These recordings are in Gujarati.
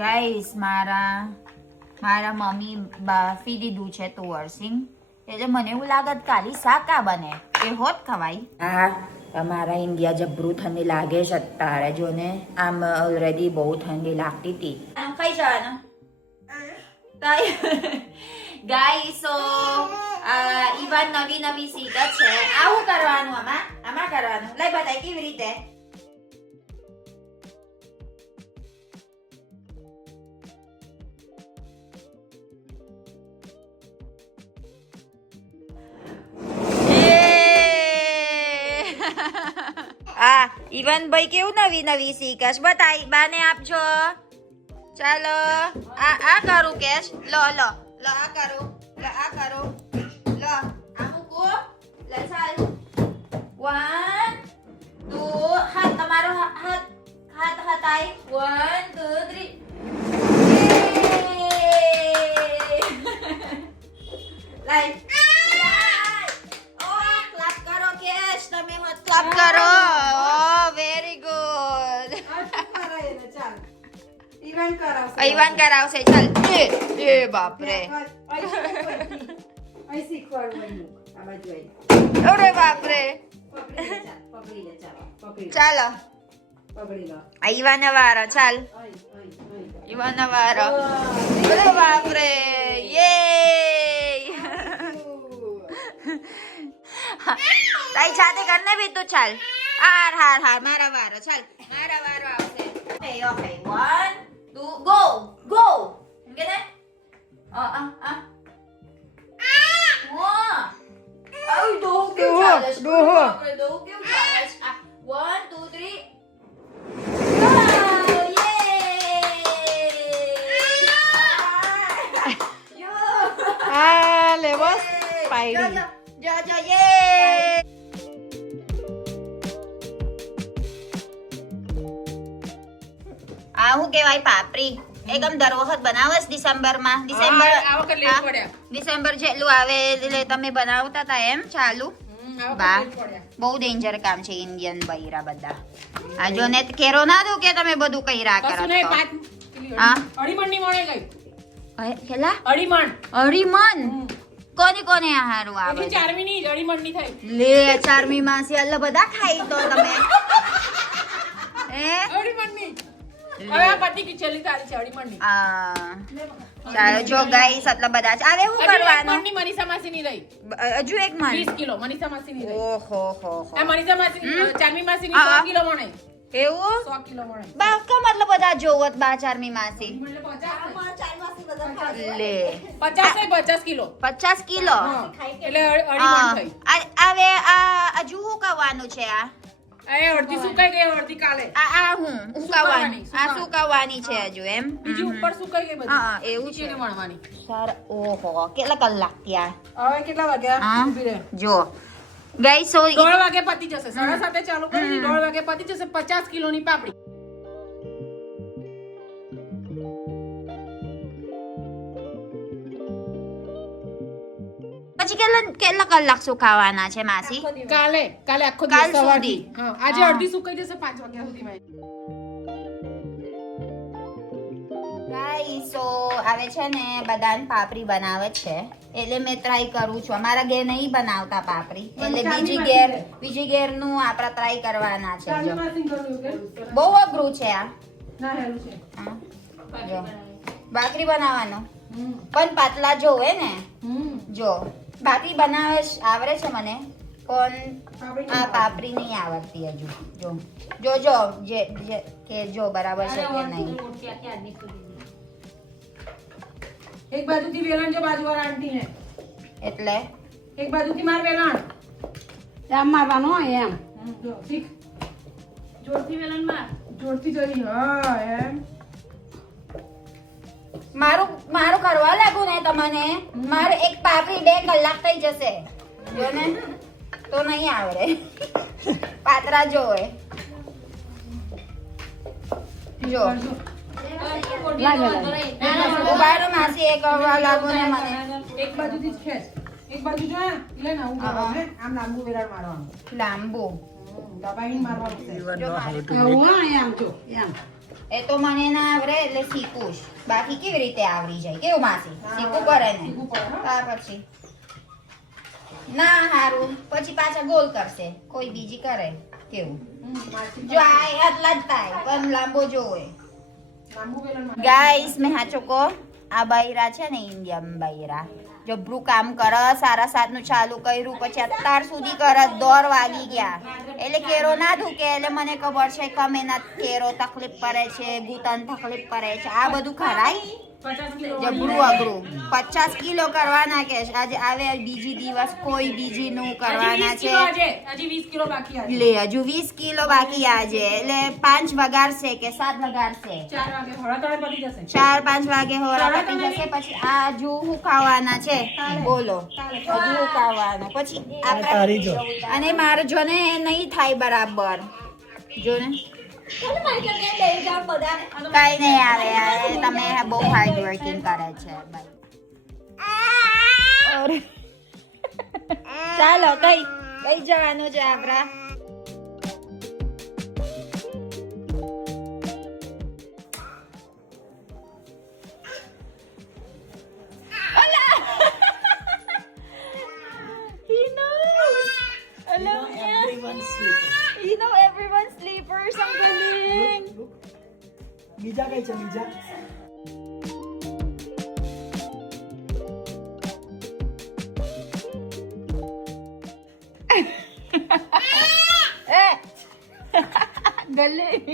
ગાઈસ મારા મમ્મી બાફી દીધું છે તુવરસિંગ એટલે મને એવું લાગે કાલી શાકા બને એ હોત ખવાય. હા તમારા ઇન્ડિયા જબરું ઠંડી લાગે છે અત્યારે જો ને આમ ઓલરેડી બહુ ઠંડી લાગતી હતી. ખાઈ જવાનું ગાઈસ સો ઈવન નવી શીખ છે. આવું કરવાનું આમાં કરવાનું લઈ બતાય કેવી રીતે. ઈવન ભાઈ કેવું નવી શીખશ બતાઈ બાને આપજો. ચાલો આ કરું કેશ લો આ કરું લો આ મૂકો લે ચાલ 1 2 હાથ તમારો હાથ હતાય 1 2 3 લાઈ ક્લાપ કરો કેશ તમે મત ક્લાપ કરો. ઈવાન કરાવશે ચાલ. એ બાપ રે અરે બાપ રે ચાલો ઈવાન વારો ચાલ ઈવાન વારો. અરે બાપ રે યે તાઈ સાથે કરને બી તું ચાલ. હાર મારા વારો ચાલ મારા વારો આવશે. ઓકે 1 2 go get it દો કેવું ચાલે 1 2 3 લે બસ પાયડી જો યે. હું કેવાય પાપરી એકદમ દર વખત બનાવસ ડિસેમ્બરમાં ડિસેમ્બર જેટલું આવે એટલે તમે બનાવતા હતા એમ ચાલુ. બા બહુ ડેન્જર કામ છે ઇન્ડિયન બૈરા બધા. આ જો ને કેરો ના દો કે તમે બધું કઈરા કરો. હા કેટલા અડીમણ કોને હારું આવે લે 4મી માસી અલ્લા બધા ખાઈ તો તમે ચાલો જો ગાઈસ આટલા બધા છે. હવે શું કરવાનું મનીષા માસી ની રહી હજુ એક મણ 20 કિલો મનીષા માસી ની રહી. ઓહો આ મનીષા માસી ચારમી માસી ની 100 કિલો મળે. એવું 100 કિલો મળે બાકા મતલબ બધા જોવત 4મી માસી લે 50 કિલો 50 કિલો એટલે અઢી મણ થઈ. હવે આ હજુ શું કરવાનું છે. અડધી સુકાઈ ગઈ અડધી કાલે સુકાવવાની છે હજુ એમ બીજી ઉપર સુકાઈ ગઈ બધી. હા એવું છે વણવાની. સર ઓહો કેટલા કલાક ત્યાં હવે કેટલા વાગ્યા ઊભી રહે. જો ગાઈસ સો 1:30 વાગે પતી જશે. 7:30 ચાલુ કરી 1:30 વાગે પતી જશે. 50 કિલોની પાપડી. પછી કેટલા કલાક સુકાવવાના છે માસી. કાલે આખો કાલ દિવસ સવારથી. સુધી? હા આજે અડધી સુકાઈ જશે 5 વાગ્યા સુધીમાં. ગાઈસ સો આવે છે ને બદામ પાપડી બનાવે છે એટલે મેં ટ્રાય કરું છું. અમારા ઘેર નહીં બનાવતા પાપડી એટલે બીજી ઘેર નું આપડા ટ્રાય કરવાના છે. જો બહુ અઘરું છે આ. જો ભાખરી બનાવવાનું પણ પાતળા જોવે ને. જો ભાખરી બનાવે આવડે છે મને પણ આ પાપડી નહીં આવડતી હજુ. જો જે કે જો બરાબર છે કે નહીં. એક બાજુથી વેલણ જો બાજુવાળા આંટી ને એટલે એક બાજુથી માર વેલણ આમ મારવાનો એમ જો શીખ જોરથી વેલણ માર જોરથી જોઈ. હા એમ મારું કરવા લાગુ ને તમને મારે એક પાપડી 2 કલાક થઈ જશે. જો ને તો નહીં આવડે પાતરા જોવે. જો ઉભારો માસી એક કરવા લાગુ ને મને એક બાજુથી જ ખેંચ. એક બાજુ જો લે ને આવું કરવાનું. આમ લાંબુ વેલણ મારવાનું. લાંબુ દબાઈને મારવાનું છે. આવું હા એમ જો એમ એ તો મને ના આવડે એટલે શીખું જ. બાકી કેવી રીતે આવડી જાય કેવું માસી શીખવું પડે ને શીખવું પડે, હો. ત્યાર પછી ના હારું પછી પાછા ગોલ કરશે કોઈ બીજી કરે કેવું માસી જો આ આટલા જ થાય પણ લાંબો જોવે લાંબુ વેલણમાં. ગાઈસ મેં હાચો કો આ બૈરા છે ને ઇન્ડિયન બૈરા જબરું કામ કર સારા સાતનું ચાલુ કર્યું પછી અત્યાર સુધી કરત દોર વાગી ગયા એટલે કેરો ના ધૂકે એટલે મને ખબર છે કે મહેનત કેરો તકલીફ પડે છે ગુતન તકલીફ પડે છે આ બધું ખરાય 50 કિલો જબરું અઘરું 50 કિલો કરવાના કે છે. આજે આવે બીજી દિવસ કોઈ બીજી નું કરવાના હજી 20 છે કિલો આજે. હજી 20 કિલો બાકી આજે. લે હજુ 20 કિલો બાકી આજે એટલે 5 વગાડશે કે 7 વગાડશે 4 વાગે હળા તળે પતી જશે. 4-5 વાગે હોરા પતી જશે પછી આ હજુ હુકાવાના છે બોલો હજુ હુકાવાના પછી આપણે અને મારે જો ને નહીં થાય બરાબર જો ને કઈ નહીં આવે તમે બહુ હાર્ડ વર્કિંગ કરે છે ભાઈ ચાલો કઈ કઈ જવાનું છે આપડા You know everyone's sleepers. Ang galing. બીજા કઈ છે બીજા Eh. Galing.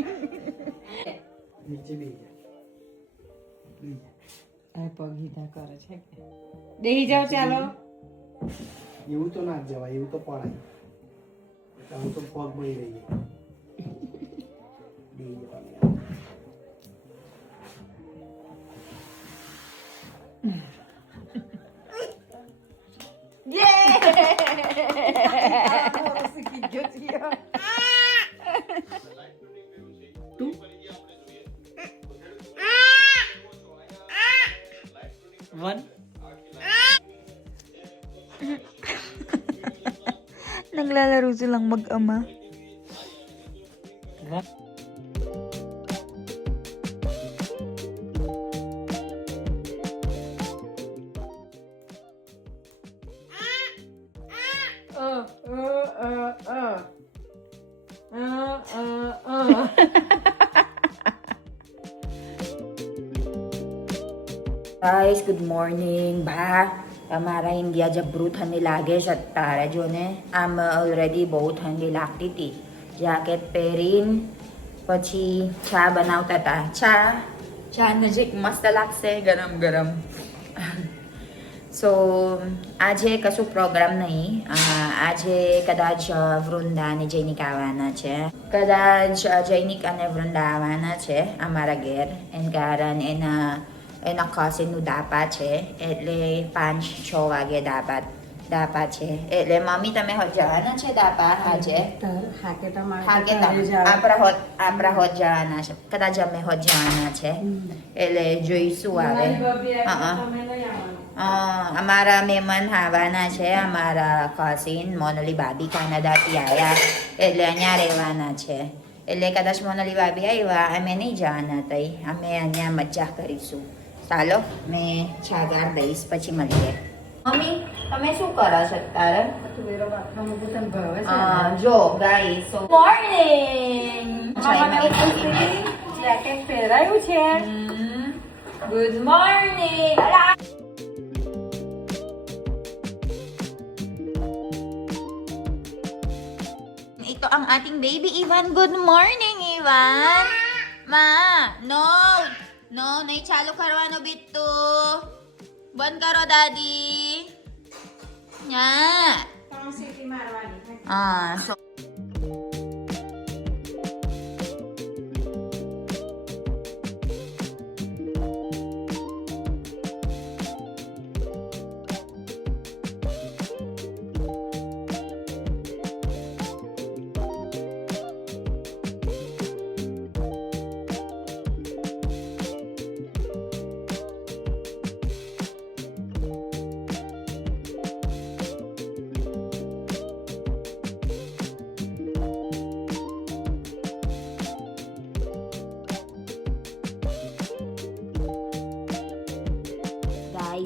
નીચે બીજા આ પગીધા કરે છે કે દેહી જાવ ચાલો એવું તો ના જ જવાય એવું તો પડાય આવું તો પગ મળી રહી બેહી જવાનું. Naglalaro silang mag-ama. Guys, good morning. Ba, અમારા ઇન્ડિયા જબરું ઠંડી લાગે છે અત્યારે જો ને આમ ઓલરેડી બહુ ઠંડી લાગતી હતી જેકેટ પહેરીને પછી ચા બનાવતા હતા ચા નજીક મસ્ત લાગશે ગરમ ગરમ સો આજે કશું પ્રોગ્રામ નહીં આજે કદાચ વૃંદા અને જૈનિક આવવાના છે કદાચ જૈનિક અને વૃંદા આવવાના છે અમારા ઘેર એના કારણ એના કસીનનું દાપા છે એટલે 5-6 વાગે દાપા છે એટલે મમ્મી તમે હોત જવાના છે દાપા આજે આપણા હોત જવાના છે કદાચ અમે હોત જવાના છે એટલે જોઈશું આવે અમારા મહેમાન આવવાના છે અમારા કસીન મોનલી ભાભી કાનાડાથી આવ્યા એટલે અહીંયા રહેવાના છે એટલે કદાચ મોનલી ભાભી આવ્યા અમે નહીં જવાના તઈ અમે અહીંયા મજા કરીશું ચાલો મેં છાગાર દઈશ પછી મળીએ મમ્મી તમે શું કરો છો તારે જો ગાઈસ સો મોર્નિંગ જેકેટ પહેરાયું છે good morning ito ang ating baby Ivan. Good morning, Ivan. Ma, no. No, નહીં ચાલુ કરવાનો બીટુ. બંધ કરો દાદી. ના. So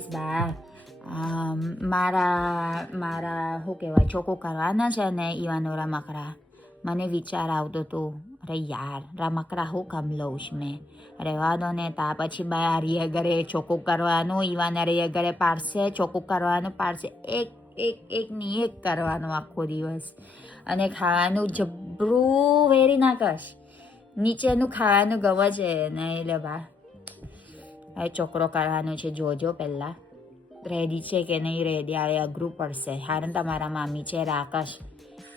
ગાઈસ બા મારા શું કહેવાય ચોખ્ખું કરવાના છે ને ઈવાનો રમકડા મને વિચાર આવતો હતો અરે યાર રમકડા હું કામ લઉં છું મેં રહેવા દો ને તા પછી બા રીએ ઘરે ચોખ્ખું કરવાનું ઈવાના રીએ ઘરે પાડશે ચોખ્ખું કરવાનું પાડશે એકની એક કરવાનું આખો દિવસ અને ખાવાનું જબરું વેરી નાખશ નીચેનું ખાવાનું ગમે છે ને એટલે બા હવે છોકરો કરવાનો છે જોજો પહેલાં રેડી છે કે નહીં રેડી આવે અઘરું પડશે હારણ તમારા મામી છે રાકશ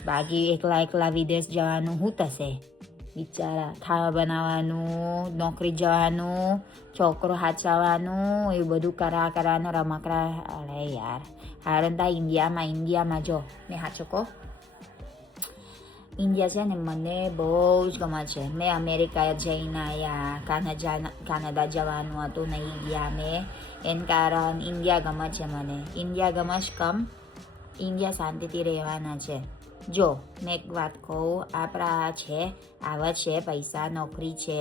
બાકી એકલા વિદેશ જવાનું શું થશે બિચારા ખાવા બનાવવાનું નોકરી જવાનું છોકરો હાચવવાનું એ બધું કરવાનું રમકડા અરે યાર હારણ તા ઇન્ડિયામાં જો મેં હાચો કહો ઇન્ડિયા છે ને મને બહુ જ ગમે છે મેં અમેરિકા જઈને આવ્યા કાનાડા જવાનું હતું નહીં ગયા મેં એના કારણ ઇન્ડિયા ગમે છે મને ઇન્ડિયા ગમે જ કમ ઇન્ડિયા શાંતિથી રહેવાના છે જો મેં એક વાત કહું આપણા છે આવા છે પૈસા નોકરી છે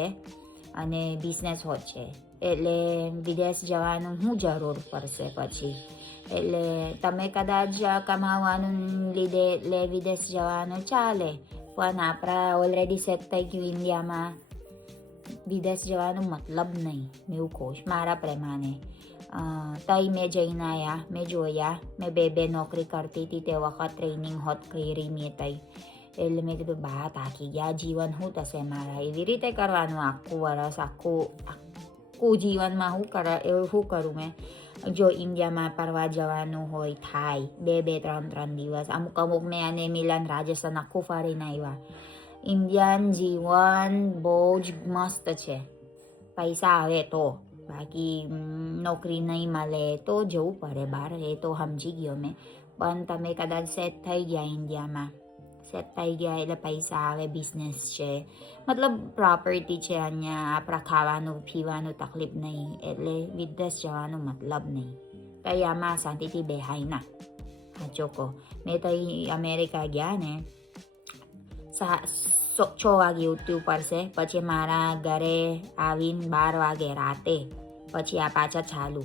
અને બિઝનેસ હોય છે એટલે વિદેશ જવાનું શું જરૂર પડશે પછી એટલે તમે કદાચ કમાવાનું લીધે એટલે વિદેશ જવાનું ચાલે પણ આપણા ઓલરેડી સેટ થઈ ગયું ઇન્ડિયામાં વિદેશ જવાનું મતલબ નહીં મેં એવું કહું છું મારા પ્રમાણે તઈ મેં જઈને આવ્યા મેં જોયા મેં બે નોકરી કરતી હતી તે વખત ટ્રેનિંગ હોત કરી મેં તઈ એટલે મેં કીધું બા થાકી ગયા જીવન શું થશે મારા એવી રીતે કરવાનું આખું વરસ આખું જીવનમાં શું કરું મેં જો ઇન્ડિયામાં ફરવા જવાનું હોય થાય બે 3 દિવસ અમુક મેં અને મિલાન રાજસ્થાન આખું ફરીને આવ્યા ઇન્ડિયન જીવન બહુ જ મસ્ત છે પૈસા આવે તો બાકી નોકરી નહીં મળે તો જવું પડે બહાર એ તો સમજી ગયો મેં પણ તમે કદાચ સેટ થઈ ગયા ઇન્ડિયામાં સેટ થઈ ગયા એટલે પૈસા આવે બિઝનેસ છે મતલબ પ્રોપર્ટી છે અહીંયા આપણા ખાવાનું પીવાનું તકલીફ નહીં એટલે વિદેશ જવાનું મતલબ નહીં તઈ આમાં શાંતિથી બેહાય ના હા ચોખ્ખો મેં તઈ અમેરિકા ગયા ને 6 વાગે ઉઠવું પડશે પછી મારા ઘરે આવીને 12 વાગે રાતે પછી આ પાછા ચાલુ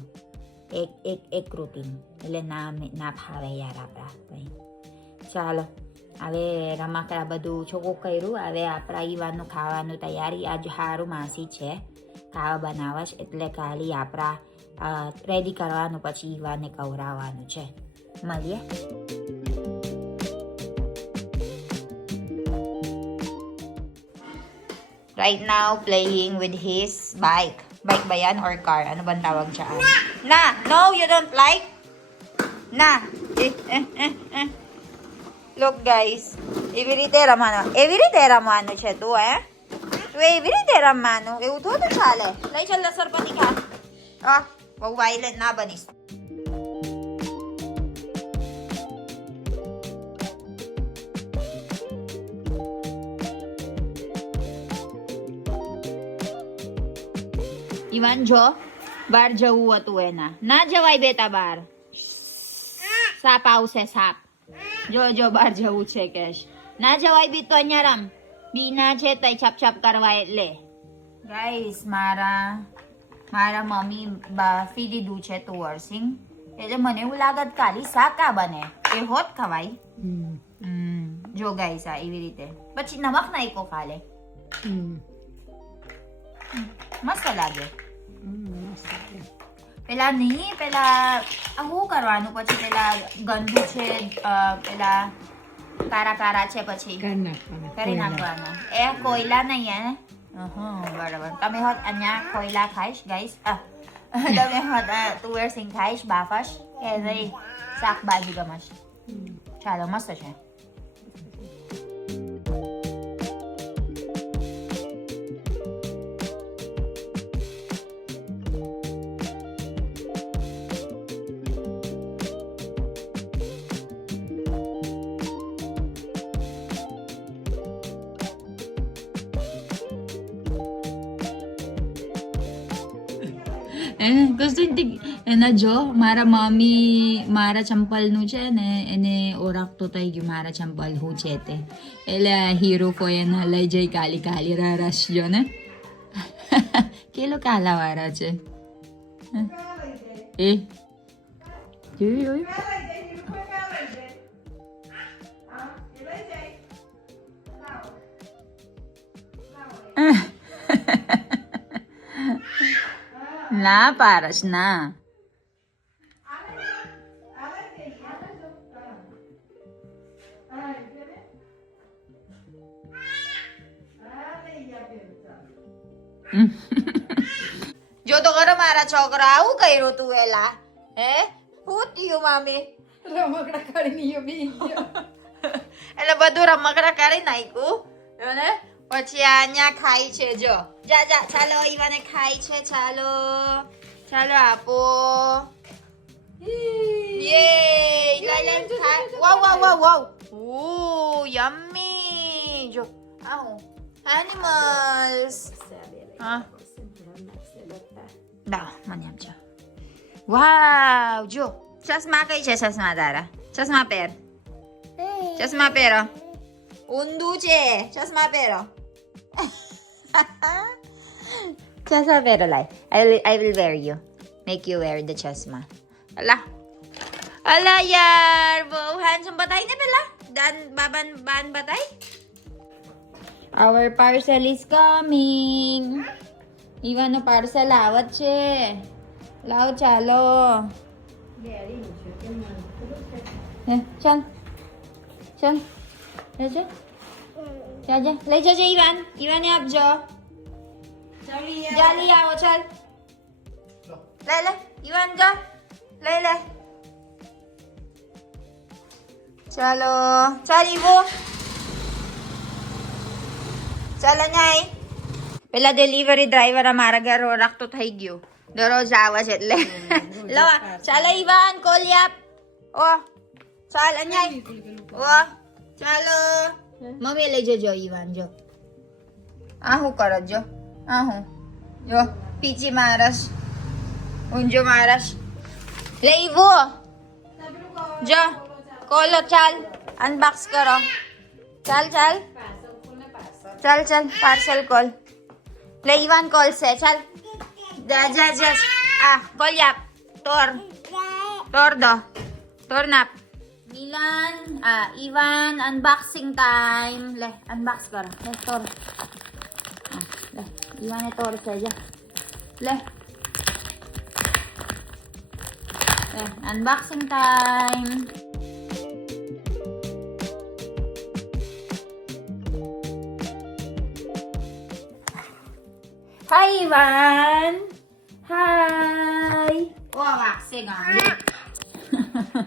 એક રૂટીન એટલે ના ફાવે યાર આપણા કંઈ ચાલો હવે રમકડા બધું છોકું કર્યું હવે આપણા ઈવાનું ખાવાનું તૈયારી આજ સારું માસી છે ખાવા બનાવશ એટલે ખાલી આપણા રેડી કરવાનું પછી ઈવાને ખવડાવવાનું છે મળીએ right now playing with his bike ba yan or car ano bang tawag dyan no you don't like look guys એવી રીતે રમવાનું છે તું એવી રીતે રમવાનું એવું થોડું ચાલે લઈ ચાલ સરપતિ ખા બહુ વાયલેન્ટ ના બનીશ ઈવાન જો બહાર જવું હતું એના ના જવાય બેટા બહાર સાપ આવશે સાપ જો બહાર જવું છે કેશ ના જવાય બી તો અહીંયા રમ બીના છે તઈ છપ કરવા એટલે ગાઈસ મારા મમ્મી બાફી દીધું છે તુવરસિંગ એટલે મને એવું લાગત કાલી શાકા બને એ હોત ખવાય જો ગાઈસ આ એવી રીતે પછી નમક નાખો ખાલે મસ્ત લાગે પેલા શું કરવાનું પછી પેલા ગંદુ છે પેલા કારા છે પછી કરી નાખવાનું એ કોયલા નહીં બરાબર તમે હોત અહીંયા કોયલા ખાઈશ ગાઈસ તમે હોત તુવેરસિંગ ખાઈશ બાફશ કે નહીં શાકભાજી ગમશ ચાલો મસ્ત છે એના જો મારા મમ્મી મારા ચંપલનું છે ને એને ઓળખતો થઈ ગયું મારા ચંપલ હું છે તે એટલે હીરો કોઈ એને લઈ જઈ કાલી રસ જો ને કેલો કાલાવાળા છે જોયું ના પારસ ના જો તો ખરો મારા છોકરા આવું કર્યું તું એલા હે હું થયું મામી રમકડા કાઢીને બી એટલે બધું રમકડા કાઢી નાખ્યું ને પછી આ અહીંયા ખાય છે જો જા જા ચાલો ઈવાને ખાય છે ચાલો ચાલો આપો યે લઈ લઈ ખાય વાવ વાવ વાવ વાવ ઓ યમ્મી જો આવું એનિમલ્સ હા ના મને આપજો વાવ જો ચશ્મા કઈ છે ચશ્મા તારા ચશ્મા પહેર ચશ્મા પહેરો ઊંધું છે ચશ્મા પહેરો ચશ્મા પહેરો લાય I will wear you make you wear the ચશ્મા અલા અલા યાર બહુ handsome બતાઈ ને પેલા બાન બતાઈ our parcel is coming ઈવાનો પાર્સલ આવત છે લાવ ચાલો ચાલ ચાલ લેજો જા જા લઈ જજો ઈવાને આપજો જા લઈ આવો ચાલ લે ઈવાન જા લઈ લે ચાલો ચાલ ઈવો ચાલ અહીંયા પેલા ડિલિવરી ડ્રાઈવર અમારા ઘર રાખતો થઈ ગયો દરરોજ આવે છે એટલે લો ચાલો ઈવાન કોલી આપ ઓ ચાલ અહીંયા ઓ ચાલો મમ્મી લઈ જજો ઈવાન જો આ હું કરત જો આ હું જો પીચી મારસ ઊંજો મારસ લેવો જો કોલો ચાલ અનબોક્સ કરો ચાલ પાર્સલ કોલ લે ઈવાન કોલ છે ચાલ જા આ કોલ આપ તોર નાપ મિલાન ઈવાન અનબોક્સિંગ ટાઈમ લે અનબોક્સ કરો લે તોર લે ઈવાને તોર છે જા લે unboxing time Hi, Ivan. Hi. Oh, waxing ah.